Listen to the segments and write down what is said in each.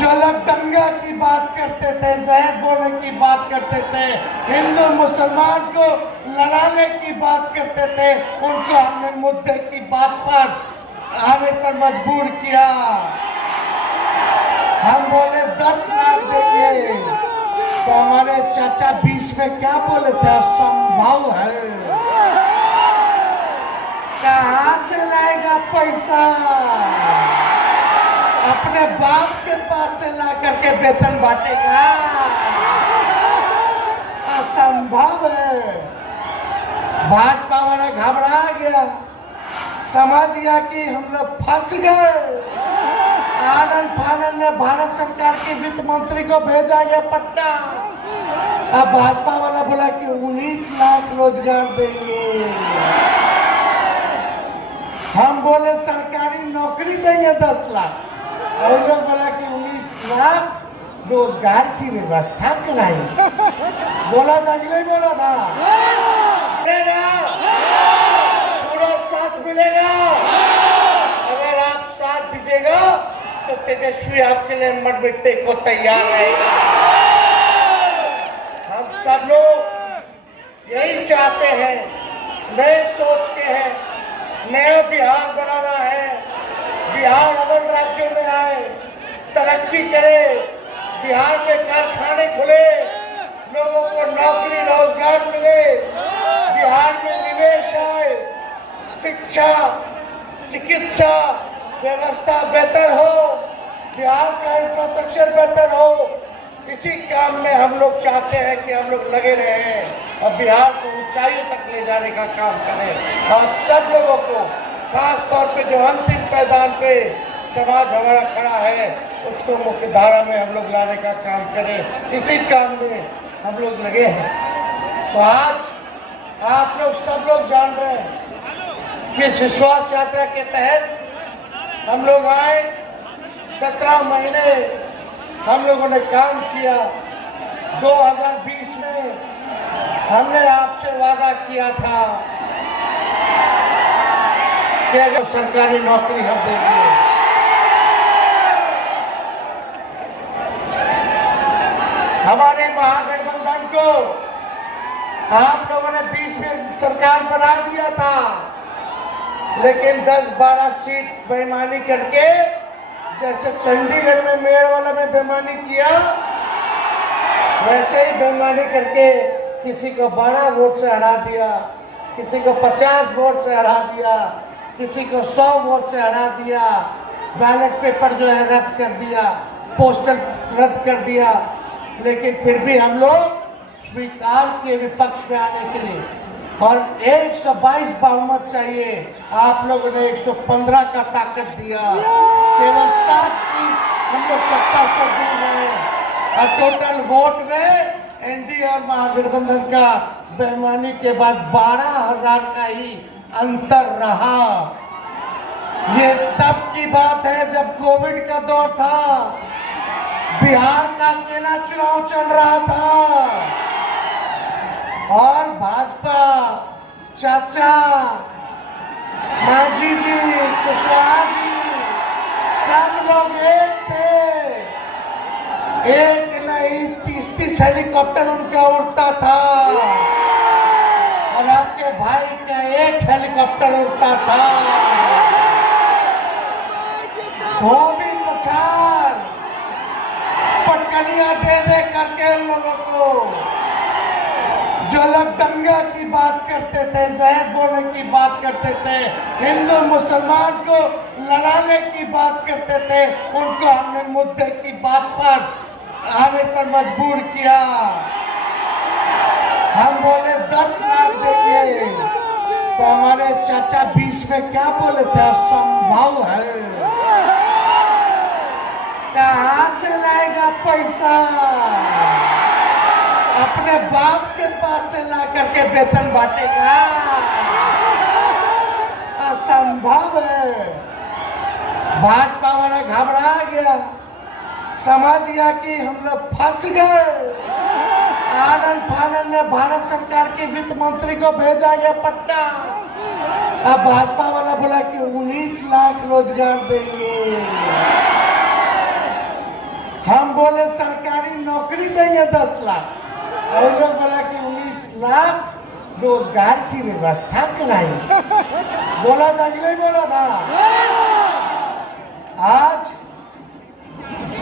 जो लोग दंगा की बात करते थे, जहर बोलने की बात करते थे, हिंदू मुसलमान को लड़ाने की बात करते थे, उनको हमने मुद्दे की बात पर आने पर मजबूर किया। हम बोले 10 लाख देंगे, तो हमारे चाचा 20 में क्या बोले थे, असंभव है, कहाँ से लाएगा पैसा, अपने बाप के पास से ला करके वेतन बांटेगा, असंभव है। भाजपा वाला घबरा गया, समझ गया कि हम लोग फंस गए। आनंद फानंद में भारत सरकार के वित्त मंत्री को भेजा गया पट्टा। अब भाजपा वाला बोला कि 19 लाख रोजगार देंगे। हम बोले सरकारी नौकरी देंगे 10 लाख, और लोग बोला कि 19 लाख रोजगार की व्यवस्था कराएंगे। बोला था कि नहीं बोला था? पूरा साथ मिलेगा। अगर आप साथ दीजिएगा तो तेजस्वी आपके लिए मर मिटने को तैयार रहेगा। हम सब लोग यही चाहते हैं, नए सोच के हैं, नया बिहार बनाना है। बिहार अगर राज्यों में आए, तरक्की करे, बिहार में कारखाने खुले, लोगों को नौकरी रोजगार मिले, बिहार में निवेश आए, शिक्षा चिकित्सा व्यवस्था बेहतर हो, बिहार का इंफ्रास्ट्रक्चर बेहतर हो। इसी काम में हम लोग चाहते हैं कि हम लोग लगे रहें और बिहार को ऊंचाइयों तक ले जाने का काम करें। और सब लोगों को, खास तौर पे जो अंतिम मैदान पे समाज हमारा खड़ा है, उसको मुख्य धारा में हम लोग लाने का काम करें। इसी काम में हम लोग लगे हैं। तो आज आप लोग सब लोग जान रहे हैं कि विश्वास यात्रा के तहत हम लोग आए, 17 महीने हम लोगों ने काम किया। 2020 में हमने आपसे वादा किया था कि अगर सरकारी नौकरी हम देंगे, हमारे महागठबंधन को आप लोगों ने 20 में सरकार बना दिया था, लेकिन 10-12 सीट बेईमानी करके, जैसे चंडीगढ़ में मेयर वाला में बेईमानी किया, वैसे ही बेईमानी करके किसी को 12 वोट से हरा दिया, किसी को 50 वोट से हरा दिया, किसी को 100 वोट से हरा दिया, बैलेट पेपर जो है रद्द कर दिया, पोस्टर रद्द कर दिया। लेकिन फिर भी हम लोग स्वीकार किए विपक्ष में आने के लिए, और 122 बहुमत चाहिए। आप लोगों ने 115 का ताकत दिया, केवल 7 सीट हम लोग सत्ता से दूर रहे, और टोटल वोट में एनडीए और महागठबंधन का बेईमानी के बाद 12,000 का ही अंतर रहा। ये तब की बात है जब कोविड का दौर था, बिहार का अकेला चुनाव चल रहा था, और भाजपा, चाचा, मांझी जी, कुशवाहा जी, सब लोग एक थे। एक नहीं 30-30 हेलीकॉप्टर उनका उड़ता था, और आपके भाई का एक हेलीकॉप्टर उड़ता था। वो भी पछाड़ पटकनियां दे दे करके उन लोगों को, जो लोग दंगा की बात करते थे, जहर बोलने की बात करते थे, हिंदू मुसलमान को लड़ाने की बात करते थे, उनको हमने मुद्दे की बात पर आने पर मजबूर किया। हम बोले 10 लाख देंगे, तो हमारे चाचा 20 में क्या बोले थे, असंभव है, कहाँ से लाएगा पैसा, अपने बाप के पास से ला करके वेतन बांटेगा, असंभव है। भाजपा वाला घबरा गया, समझ गया कि हम लोग फंस गए। आनंद फानंद में भारत सरकार के वित्त मंत्री को भेजा गया पट्टा। अब भाजपा वाला बोला कि 19 लाख रोजगार देंगे। नौकरी देंगे 10 लाख और उन्होंने बोला कि 19 लाख रोजगार की व्यवस्था कराएंगे। बोला था कि नहीं बोला था? आज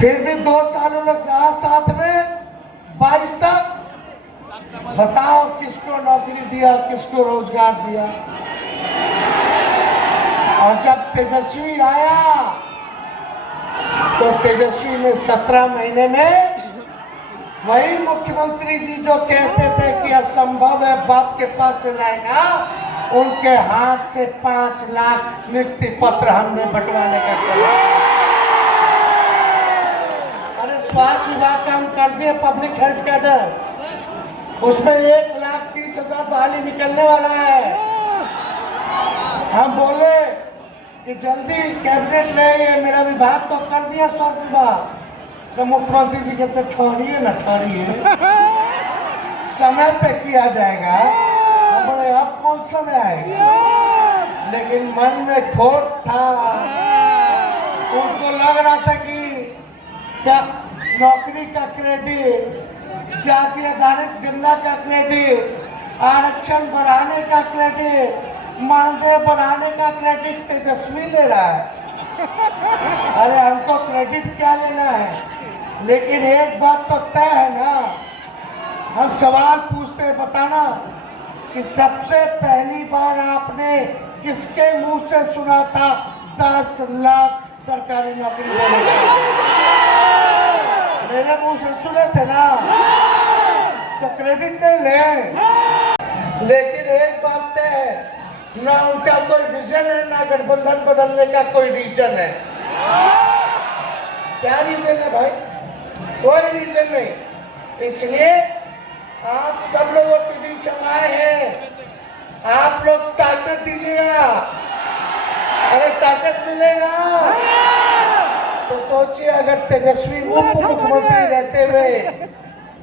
फिर भी 2 सालों लग रहा साथ में 22 तक। बताओ किसको नौकरी दिया, किसको रोजगार दिया? और जब तेजस्वी आया तो तेजस्वी ने 17 महीने में वही मुख्यमंत्री जी जो कहते थे कि असंभव है बाप के पास से लाएगा, उनके हाथ से 5 लाख नियुक्ति पत्र हमने बंटवाने का किया। अरे स्वास्थ्य विभाग का हम कर दिए पब्लिक हेल्थ कैडर, उसमें 1,30,000 बहाली निकलने वाला है। हम बोले कि जल्दी कैबिनेट ले आइए, मेरा विभाग तो कर दिया स्वास्थ्य विभाग। तो मुख्यमंत्री जी कहते ठहरिए न ठहरिए, समय पे किया जाएगा। हम बोले अब कौन समय आएगा? लेकिन मन में खोट था, उनको लग रहा था कि क्या नौकरी का क्रेडिट, जाति आधारित गणना का क्रेडिट, आरक्षण बढ़ाने का क्रेडिट, मानदेय बढ़ाने का क्रेडिट तेजस्वी ले रहा है। अरे हमको क्रेडिट क्या लेना है? लेकिन एक बात तो तय है ना, हम सवाल पूछते हैं, बताना कि सबसे पहली बार आपने किसके मुंह से सुना था 10 लाख सरकारी नौकरी देने का? मेरे मुंह से सुने थे ना, तो क्रेडिट नहीं ले। लेकिन एक बात तय है, ना उनका कोई विजन है, ना गठबंधन बदलने का कोई रीजन है। क्या रीजन है भाई? कोई रीजन नहीं। इसलिए आप सब लोगों के बीच हम आए हैं, आप लोग ताकत दीजिएगा। अरे ताकत मिलेगा तो सोचिए, अगर तेजस्वी उप मुख्यमंत्री रहते हुए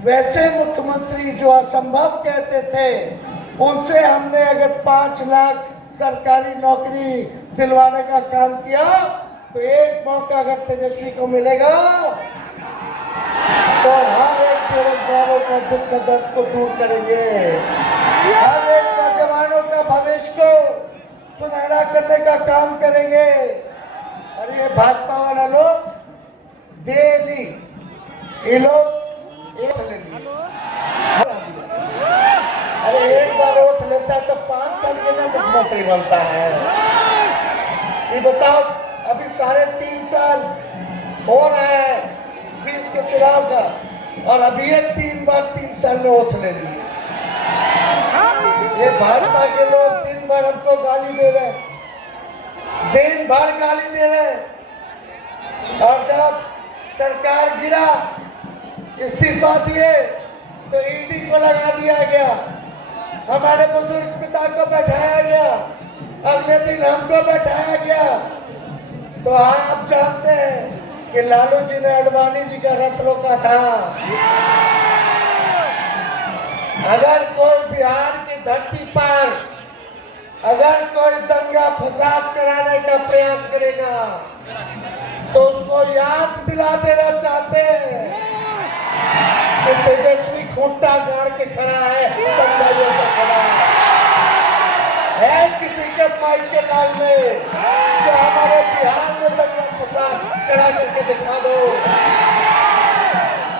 वैसे मुख्यमंत्री जो असंभव कहते थे, उनसे हमने अगर 5 लाख सरकारी नौकरी दिलवाने का काम किया, तो एक मौका अगर तेजस्वी को मिलेगा तो हर एक बेरोजगारों का दुख दर्द को दूर करेंगे, हर एक नौजवानों का भविष्य को सुनहरा करने का काम करेंगे। और ये भाजपा वाला लोग डेली ये लोग एक ले लिए, अरे एक बार वोट लेता है तो 5 साल के लिए मुख्यमंत्री बनता है। ये बताओ, अभी 3.5 साल हो रहा है 20 के चुनाव का, और अभी ये 3 बार 3 साल में वोट ले लिए। ये भाजपा के लोग दिन भर हमको गाली दे रहे हैं, दिन भर गाली दे रहे हैं। और जब सरकार गिरा, इस्तीफा दिए, तो ईडी को लगा दिया गया, हमारे बुजुर्ग पिता को बैठाया गया, अगले दिन हमको बैठाया गया। तो आप जानते हैं कि लालू जी ने अडवाणी जी का रथ रोका था। अगर कोई बिहार की धरती पर अगर कोई दंगा फसाद कराने का प्रयास करेगा, तो उसको याद दिला देना चाहते हैं कि तेजस्वी खूंटा गाड़ के खड़ा है, दंगाइयों का खड़ा है किसी के माइक के लाल में, जो हमारे बिहार में दंगा फसाद करा करके दिखा दो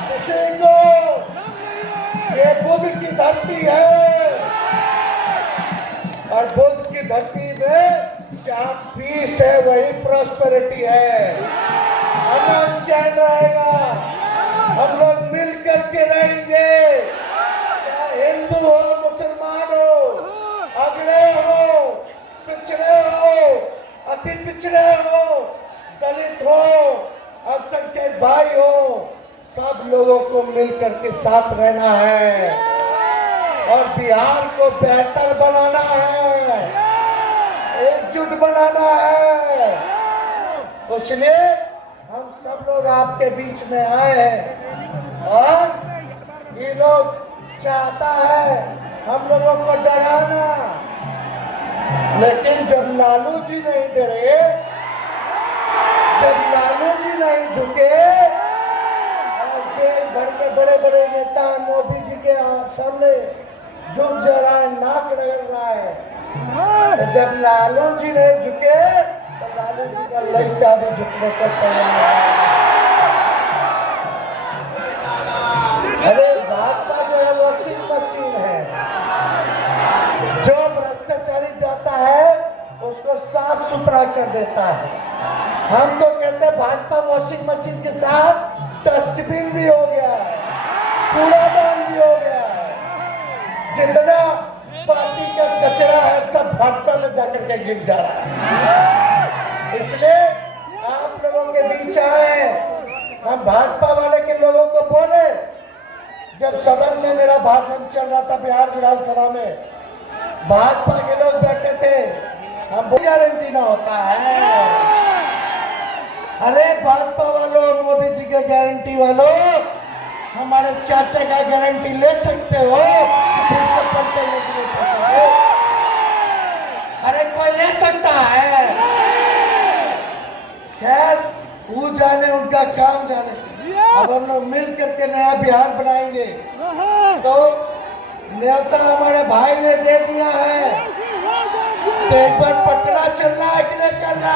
किसी को। ये बुद्ध की धरती है, और बुद्ध की धरती में जहाँ पीस है वही प्रॉस्पेरिटी है, अमन चैन रहेगा, हम लोग मिल करके रहेंगे। चाहे हिंदू हो, मुसलमान हो, अगड़े हो, पिछड़े हो, अति पिछड़े हो, दलित हो, अल्पसंख्यक भाई हो, सब लोगों को मिलकर के साथ रहना है और बिहार को बेहतर बनाना है, एकजुट बनाना है। इसलिए हम सब लोग आपके बीच में आए हैं, और ये लोग चाहता है हम लोगों को डराना, लेकिन जब लालू जी नहीं डरे, जब लालू जी नहीं झुके, और देश भर के सामने झुक जा रहा है, नाक रगड़ रहा है। तो जब लालू जी नहीं झुके तो लालू जी का लड़का भी झुकने को तैयार है। अरे भाजपा जो है वॉशिंग मशीन है, जो भ्रष्टाचारी जाता है उसको साफ सुथरा कर देता है। हम तो कहते हैं भाजपा वॉशिंग मशीन के साथ डस्टबिन भी हो गया है, कूड़ादान भी हो गया है। जितना पार्टी का कचरा है सब भाजपा में जाकर के गिर जा रहा है। इसलिए आप लोगों के बीच आए, हम भाजपा वाले के लोगों को बोले। जब सदन में मेरा भाषण चल रहा था बिहार विधानसभा में, भाजपा के लोग बैठे थे, हम गारंटी ना होता है। अरे भाजपा वालों, मोदी जी के गारंटी वालों, हमारे चाचा का गारंटी ले सकते हो? अरे कोई ले सकता है? खैर वो जाने, उनका काम जाने। अब हम लोग मिल करके नया बिहार बनाएंगे। तो न्योता हमारे भाई ने दे दिया है, तो एक बार पटना चलना है कि नहीं चलना?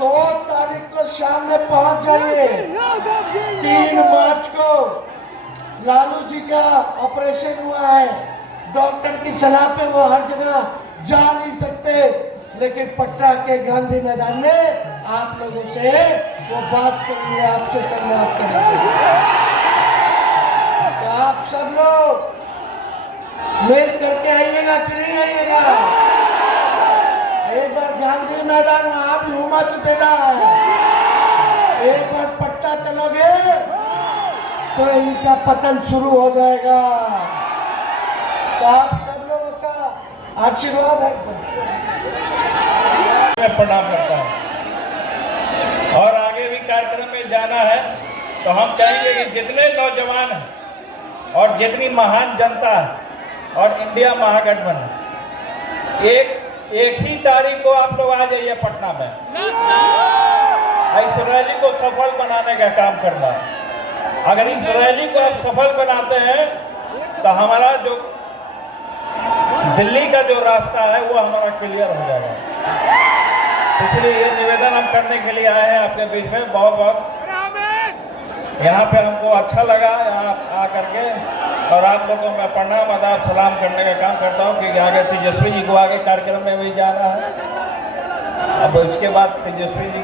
2 तारीख को शाम में पहुंच जाइए। 3 मार्च को लालू जी का ऑपरेशन हुआ है, डॉक्टर की सलाह पे वो हर जगह जा नहीं सकते, लेकिन पटना के गांधी मैदान में आप लोगों से वो बात करेंगे, आपसे संवाद करेंगे। तो आप सब लोग मिल करके आइएगा कि नहीं आइएगा? एक बार गांधी मैदान में आप उमच देना है। एक बार पट्टा चलोगे तो इनका पतन शुरू हो जाएगा। तो आप सब लोगों का आशीर्वाद है। मैं प्रणाम करता हूँ और आगे भी कार्यक्रम में जाना है। तो हम कहेंगे कि जितने नौजवान हैं और जितनी महान जनता है और इंडिया महागठबंधन, एक ही तारीख को आप लोग आ जाइए पटना में। इस रैली को सफल बनाने का काम करना है। अगर इस रैली को आप सफल बनाते हैं तो हमारा जो दिल्ली का जो रास्ता है वो हमारा क्लियर हो जाएगा। इसलिए ये निवेदन हम करने के लिए आए हैं आपके बीच में। बहुत बहुत यहाँ पे हमको अच्छा लगा यहाँ आकर के, और आप लोगों को मैं प्रणाम आदाब सलाम करने का काम करता हूँ, क्योंकि आगे तेजस्वी जी को आगे कार्यक्रम में भी जाना है। अब इसके बाद तेजस्वी जी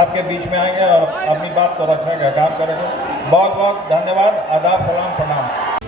आपके बीच में आएंगे और अपनी बात को रखने का काम करेंगे। बहुत बहुत धन्यवाद, आदाब सलाम प्रणाम।